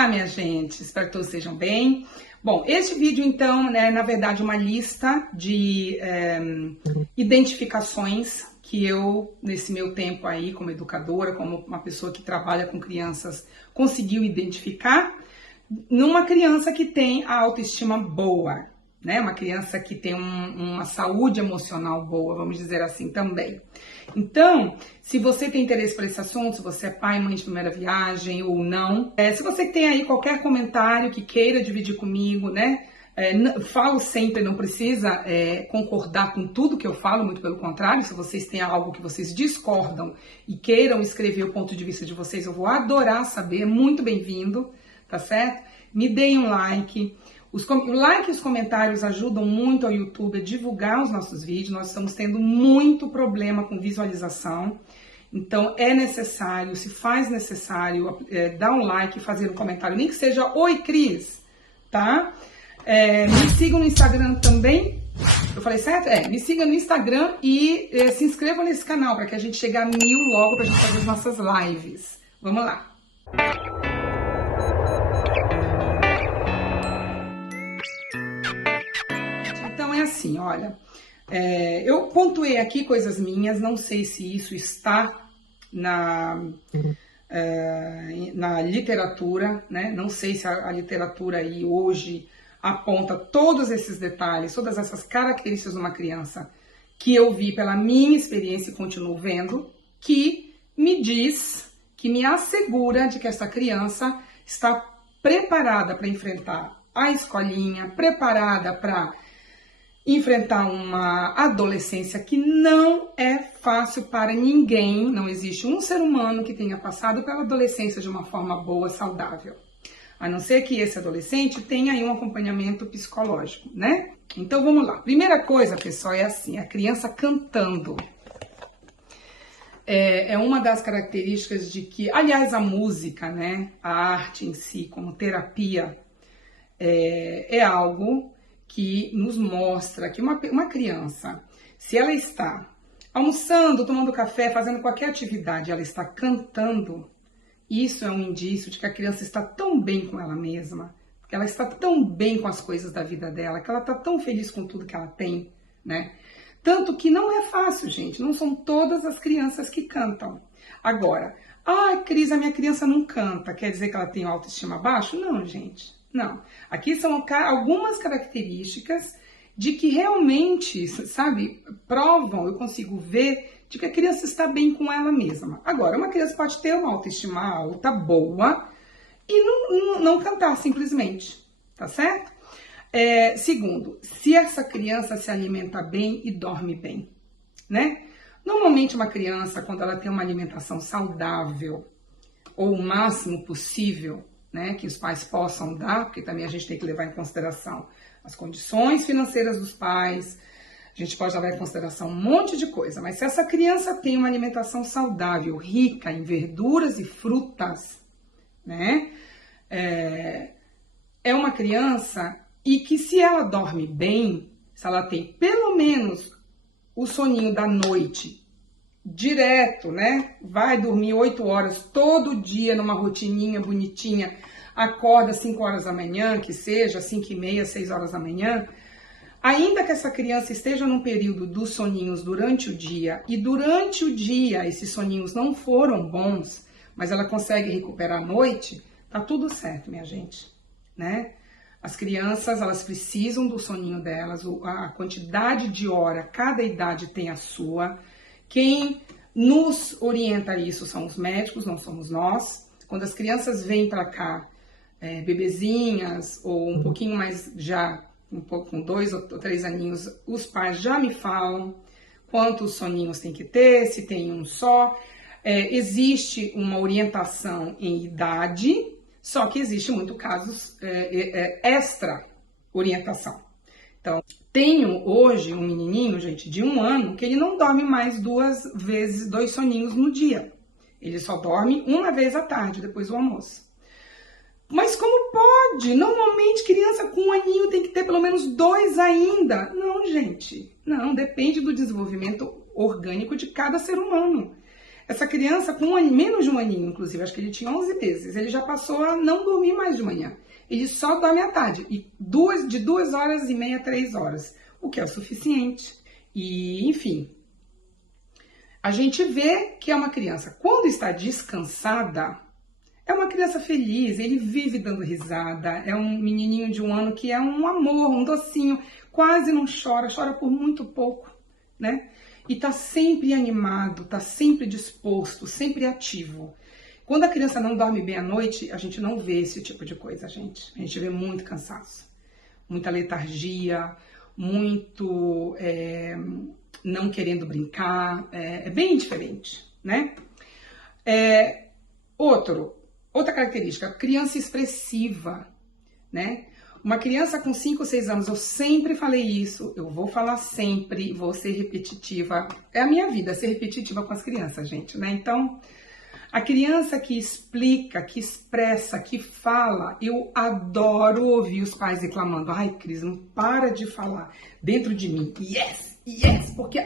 Olá, minha gente, espero que todos estejam bem. Bom, este vídeo, então, é, na verdade, uma lista de identificações que eu, nesse meu tempo aí, como educadora, como uma pessoa que trabalha com crianças, conseguiu identificar numa criança que tem a autoestima boa, né? Uma criança que tem uma saúde emocional boa, vamos dizer assim também. Então, se você tem interesse por esse assunto, se você é pai, mãe de primeira viagem ou não, se você tem aí qualquer comentário que queira dividir comigo, né? Falo sempre, não precisa concordar com tudo que eu falo, muito pelo contrário, se vocês têm algo que vocês discordam e queiram escrever o ponto de vista de vocês, eu vou adorar saber, muito bem-vindo, tá certo? Me deem um like. O like e os comentários ajudam muito ao YouTube a divulgar os nossos vídeos. Nós estamos tendo muito problema com visualização. Então, é necessário, se faz necessário, dar um like e fazer um comentário. Nem que seja, oi, Cris, tá? Me sigam no Instagram também. Eu falei certo? Me siga no Instagram e se inscrevam nesse canal para que a gente chegue a 1000 logo para a gente fazer as nossas lives. Vamos lá. Então é assim, olha, eu pontuei aqui coisas minhas, não sei se isso está na literatura, né? Não sei se a literatura aí hoje aponta todos esses detalhes, todas essas características de uma criança que eu vi pela minha experiência e continuo vendo, que me diz, que me assegura de que essa criança está preparada para enfrentar a escolinha, preparada para enfrentar uma adolescência que não é fácil para ninguém. Não existe um ser humano que tenha passado pela adolescência de uma forma boa, saudável. A não ser que esse adolescente tenha aí um acompanhamento psicológico, né? Então vamos lá. Primeira coisa, pessoal, é assim, a criança cantando. É uma das características de que, aliás, a música, né? A arte em si, como terapia, é algo que nos mostra que uma criança, se ela está almoçando, tomando café, fazendo qualquer atividade, ela está cantando, isso é um indício de que a criança está tão bem com ela mesma, que ela está tão bem com as coisas da vida dela, que ela está tão feliz com tudo que ela tem, né? Tanto que não é fácil, gente, não são todas as crianças que cantam. Agora, Cris, a minha criança não canta, quer dizer que ela tem autoestima baixo? Não, gente. Não, aqui são algumas características de que realmente, sabe, provam, eu consigo ver de que a criança está bem com ela mesma. Agora, uma criança pode ter uma autoestima alta, boa, e não cantar simplesmente, tá certo? Segundo, se essa criança se alimenta bem e dorme bem, né? Normalmente uma criança, quando ela tem uma alimentação saudável, ou o máximo possível, né, que os pais possam dar, porque também a gente tem que levar em consideração as condições financeiras dos pais, a gente pode levar em consideração um monte de coisa, mas se essa criança tem uma alimentação saudável, rica em verduras e frutas, né, é uma criança e que se ela dorme bem, se ela tem pelo menos o soninho da noite direto, né? Vai dormir 8 horas todo dia numa rotininha bonitinha, acorda 5 horas da manhã, que seja 5h30, 6 horas da manhã, ainda que essa criança esteja num período dos soninhos durante o dia, e durante o dia esses soninhos não foram bons, mas ela consegue recuperar à noite, tá tudo certo, minha gente, né? As crianças, elas precisam do soninho delas, a quantidade de hora, cada idade tem a sua. Quem nos orienta isso são os médicos, não somos nós. Quando as crianças vêm para cá, bebezinhas, ou um pouquinho mais já, com 2 ou 3 aninhos, os pais já me falam quantos soninhos tem que ter, se tem um só. Existe uma orientação em idade, só que existe muitos casos extra orientação. Então, tenho hoje um menininho, gente, de 1 ano, que ele não dorme mais 2 soninhos no dia. Ele só dorme uma vez à tarde, depois do almoço. Mas como pode? Normalmente, criança com 1 aninho tem que ter pelo menos 2 ainda. Não, gente. Não, depende do desenvolvimento orgânico de cada ser humano. Essa criança, com menos de um aninho, inclusive, acho que ele tinha 11 meses, ele já passou a não dormir mais de manhã. Ele só dorme à tarde, e de 2h30 a 3 horas, o que é o suficiente. E, enfim, a gente vê que é uma criança, quando está descansada, é uma criança feliz, ele vive dando risada, é um menininho de 1 ano que é um amor, um docinho, quase não chora, chora por muito pouco, né? E tá sempre animado, tá sempre disposto, sempre ativo. Quando a criança não dorme bem à noite, a gente não vê esse tipo de coisa, gente. A gente vê muito cansaço, muita letargia, muito não querendo brincar, é bem diferente, né? Outra característica, criança expressiva, né? Uma criança com 5 ou 6 anos, eu sempre falei isso, eu vou falar sempre, vou ser repetitiva. É a minha vida, ser repetitiva com as crianças, gente, né? Então, a criança que explica, que expressa, que fala, eu adoro ouvir os pais reclamando. Ai, Cris, não para de falar dentro de mim. Yes, yes, porque...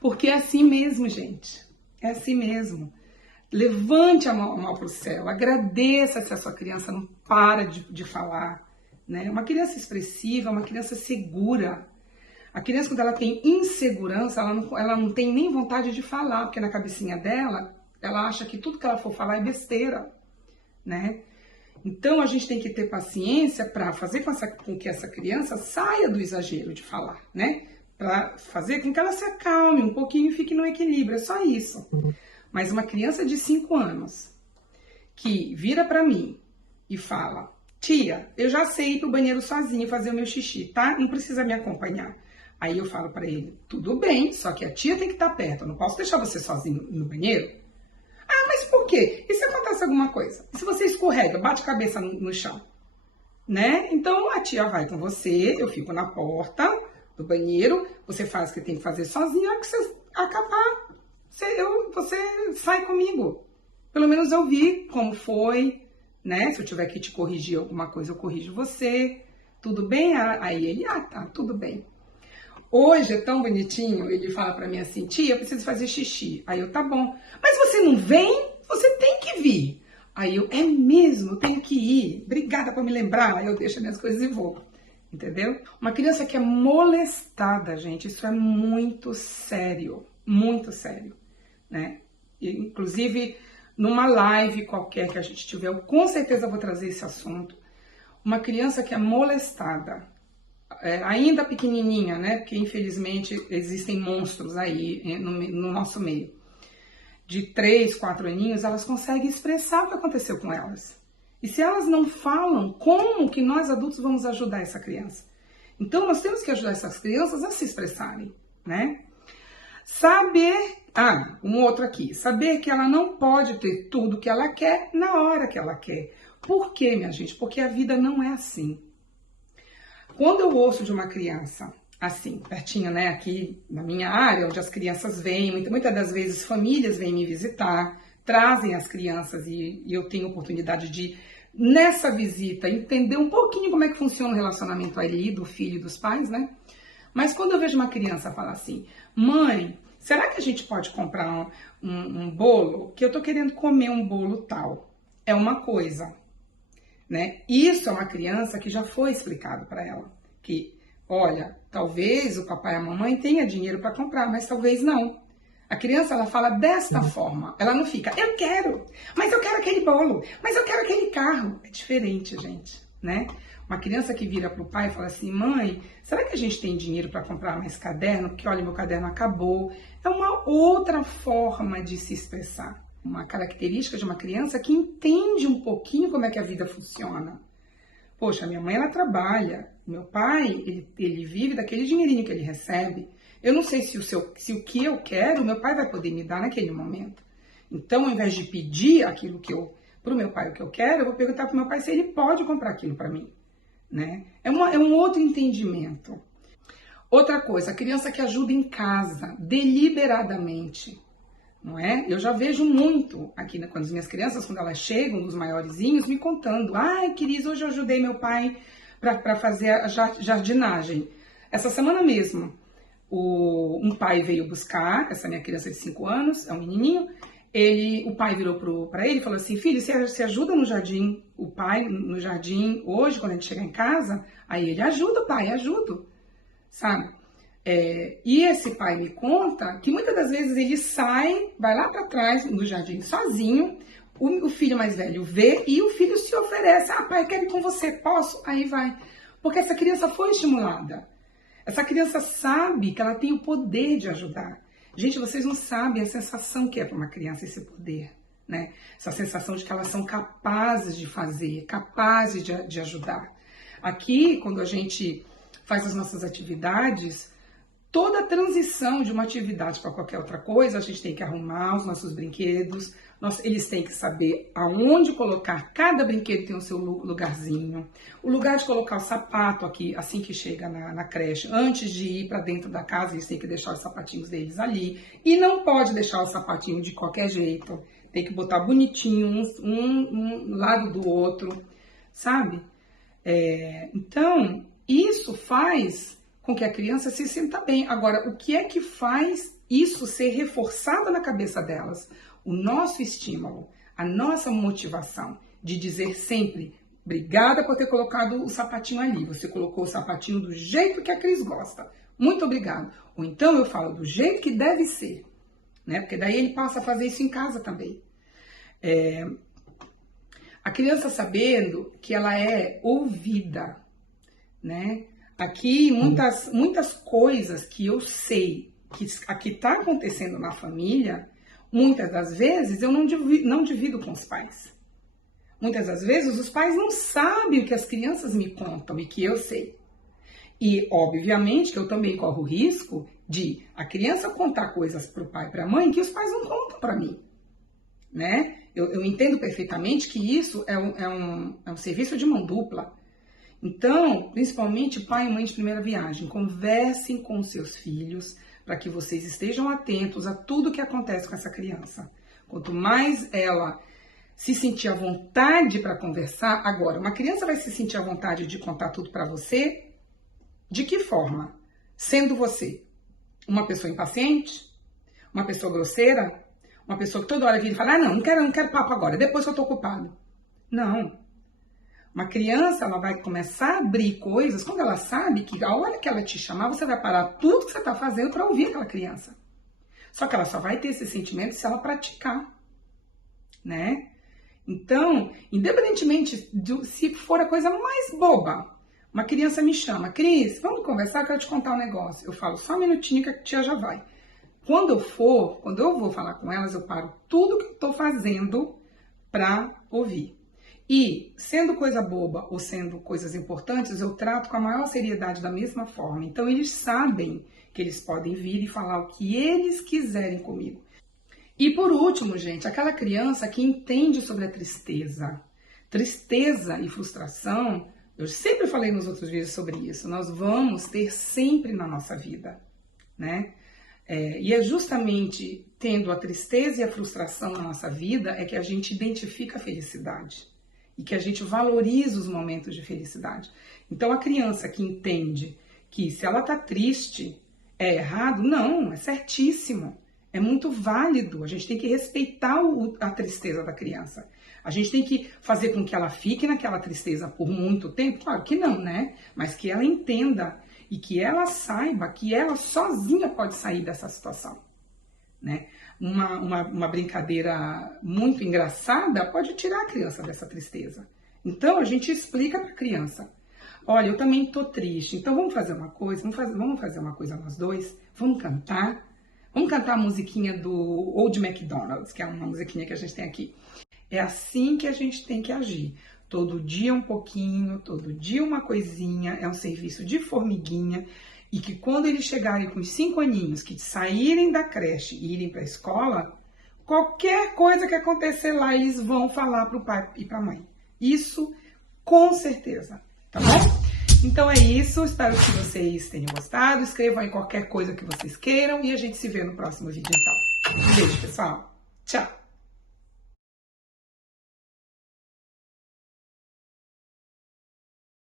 Porque é assim mesmo, gente. É assim mesmo. Levante a mão para o céu, agradeça se a sua criança não para de falar, né? Uma criança expressiva, uma criança segura. A criança, quando ela tem insegurança, ela não tem nem vontade de falar, porque na cabecinha dela, ela acha que tudo que ela for falar é besteira, né? Então, a gente tem que ter paciência para fazer com que essa criança saia do exagero de falar, né? Para fazer com que ela se acalme um pouquinho e fique no equilíbrio, é só isso. Mas uma criança de 5 anos que vira para mim e fala: tia, eu já sei ir pro banheiro sozinho fazer o meu xixi, tá? Não precisa me acompanhar. Aí eu falo para ele: tudo bem, só que a tia tem que estar perto, eu não posso deixar você sozinho no banheiro. Ah, mas por quê? E se acontece alguma coisa? E se você escorrega, bate a cabeça no chão? Né? Então a tia vai com você, eu fico na porta do banheiro, você faz o que tem que fazer sozinho, a que você acabar, você sai comigo. Pelo menos eu vi como foi, né? Se eu tiver que te corrigir alguma coisa, eu corrijo você. Tudo bem? Aí ele, tá, tudo bem. Hoje é tão bonitinho, ele fala pra mim assim: tia, eu preciso fazer xixi. Aí eu, tá bom. Mas você não vem? Você tem que vir. Aí eu, é mesmo, tenho que ir. Obrigada por me lembrar. Aí eu deixo minhas coisas e vou. Entendeu? Uma criança que é molestada, gente, isso é muito sério, né? E, inclusive, numa live qualquer que a gente tiver, eu com certeza vou trazer esse assunto. Uma criança que é molestada, ainda pequenininha, né? Porque infelizmente existem monstros aí no nosso meio. De 3, 4 aninhos, elas conseguem expressar o que aconteceu com elas. E se elas não falam, como que nós adultos vamos ajudar essa criança? Então, nós temos que ajudar essas crianças a se expressarem, né? Um outro aqui. Saber que ela não pode ter tudo que ela quer na hora que ela quer. Por quê, minha gente? Porque a vida não é assim. Quando eu ouço de uma criança, assim, pertinho, né, aqui na minha área, onde as crianças vêm, muitas das vezes famílias vêm me visitar, trazem as crianças e eu tenho oportunidade de, nessa visita, entender um pouquinho como é que funciona o relacionamento ali do filho e dos pais, né? Mas quando eu vejo uma criança falar assim: mãe, será que a gente pode comprar um bolo? Que eu tô querendo comer um bolo tal. É uma coisa, né? Isso é uma criança que já foi explicado para ela. Que, olha, talvez o papai e a mamãe tenham dinheiro para comprar, mas talvez não. A criança, ela fala desta forma. Ela não fica: eu quero, mas eu quero aquele bolo, mas eu quero aquele carro. É diferente, gente, né? Uma criança que vira para o pai e fala assim: mãe, será que a gente tem dinheiro para comprar mais caderno? Porque, olha, meu caderno acabou. É uma outra forma de se expressar. Uma característica de uma criança que entende um pouquinho como é que a vida funciona. Poxa, minha mãe, ela trabalha. Meu pai, ele vive daquele dinheirinho que ele recebe. Eu não sei se o que eu quero, meu pai vai poder me dar naquele momento. Então, ao invés de pedir aquilo para o meu pai o que eu quero, eu vou perguntar para o meu pai se ele pode comprar aquilo para mim, né? É um outro entendimento. Outra coisa, a criança que ajuda em casa, deliberadamente, não é? Eu já vejo muito aqui, quando as minhas crianças, quando elas chegam, os maiorzinhos, me contando: ai, Cris, hoje eu ajudei meu pai para fazer a jardinagem. Essa semana mesmo, um pai veio buscar essa minha criança de 5 anos, é um menininho. O pai virou para ele e falou assim: filho, você ajuda no jardim? O pai no jardim hoje, quando a gente chegar em casa? Aí ele: ajuda, pai, ajudo, sabe? E esse pai me conta que muitas das vezes ele sai, vai lá para trás no jardim sozinho, o filho mais velho vê e o filho se oferece: ah, pai, quero ir com você, posso? Aí vai. Porque essa criança foi estimulada. Essa criança sabe que ela tem o poder de ajudar. Gente, vocês não sabem a sensação que é para uma criança esse poder, né? Essa sensação de que elas são capazes de fazer, capazes de ajudar. Aqui, quando a gente faz as nossas atividades, toda a transição de uma atividade para qualquer outra coisa, a gente tem que arrumar os nossos brinquedos, eles têm que saber aonde colocar, cada brinquedo tem o seu lugarzinho, o lugar de colocar o sapato aqui, assim que chega na creche, antes de ir para dentro da casa, eles têm que deixar os sapatinhos deles ali, e não pode deixar o sapatinho de qualquer jeito, tem que botar bonitinho, um lado do outro, sabe? Então, isso faz com que a criança se sinta bem. Agora, o que é que faz isso ser reforçado na cabeça delas? O nosso estímulo, a nossa motivação de dizer sempre: obrigada por ter colocado o sapatinho ali, você colocou o sapatinho do jeito que a Cris gosta, muito obrigado. Ou então eu falo do jeito que deve ser, né? Porque daí ele passa a fazer isso em casa também. A criança sabendo que ela é ouvida, né? Aqui, muitas coisas que eu sei que está acontecendo na família, muitas das vezes eu não divido com os pais. Muitas das vezes os pais não sabem o que as crianças me contam e que eu sei. E, obviamente, que eu também corro o risco de a criança contar coisas para o pai e para a mãe que os pais não contam para mim, né? Eu entendo perfeitamente que isso é um serviço de mão dupla. Então, principalmente pai e mãe de primeira viagem, conversem com seus filhos para que vocês estejam atentos a tudo que acontece com essa criança. Quanto mais ela se sentir à vontade para conversar, agora, uma criança vai se sentir à vontade de contar tudo para você, de que forma? Sendo você uma pessoa impaciente, uma pessoa grosseira, uma pessoa que toda hora vira e fala: ah, não quero papo agora, depois que eu estou ocupado. Não. Uma criança, ela vai começar a abrir coisas quando ela sabe que a hora que ela te chamar, você vai parar tudo que você está fazendo para ouvir aquela criança. Só que ela só vai ter esse sentimento se ela praticar, né? Então, independentemente se for a coisa mais boba, uma criança me chama: Cris, vamos conversar, eu quero te contar um negócio. Eu falo: só um minutinho que a tia já vai. Quando eu vou falar com elas, eu paro tudo que eu estou fazendo para ouvir. E, sendo coisa boba ou sendo coisas importantes, eu trato com a maior seriedade da mesma forma. Então, eles sabem que eles podem vir e falar o que eles quiserem comigo. E, por último, gente, aquela criança que entende sobre a tristeza. Tristeza e frustração, eu sempre falei nos outros vídeos sobre isso, nós vamos ter sempre na nossa vida, né? E é justamente tendo a tristeza e a frustração na nossa vida é que a gente identifica a felicidade. E que a gente valoriza os momentos de felicidade. Então, a criança que entende que se ela está triste, é errado? Não, é certíssimo. É muito válido. A gente tem que respeitar a tristeza da criança. A gente tem que fazer com que ela fique naquela tristeza por muito tempo? Claro que não, né? Mas que ela entenda e que ela saiba que ela sozinha pode sair dessa situação, né? Uma brincadeira muito engraçada pode tirar a criança dessa tristeza. Então, a gente explica para a criança: olha, eu também estou triste, então vamos fazer uma coisa, vamos fazer uma coisa nós dois, vamos cantar a musiquinha do Old MacDonald, que é uma musiquinha que a gente tem aqui. É assim que a gente tem que agir. Todo dia um pouquinho, todo dia uma coisinha, é um serviço de formiguinha. E que quando eles chegarem com os 5 aninhos, que saírem da creche e irem para a escola, qualquer coisa que acontecer lá, eles vão falar para o pai e para a mãe. Isso, com certeza, tá bom? Então é isso, espero que vocês tenham gostado. Escrevam aí qualquer coisa que vocês queiram e a gente se vê no próximo vídeo, então. Um beijo, pessoal. Tchau!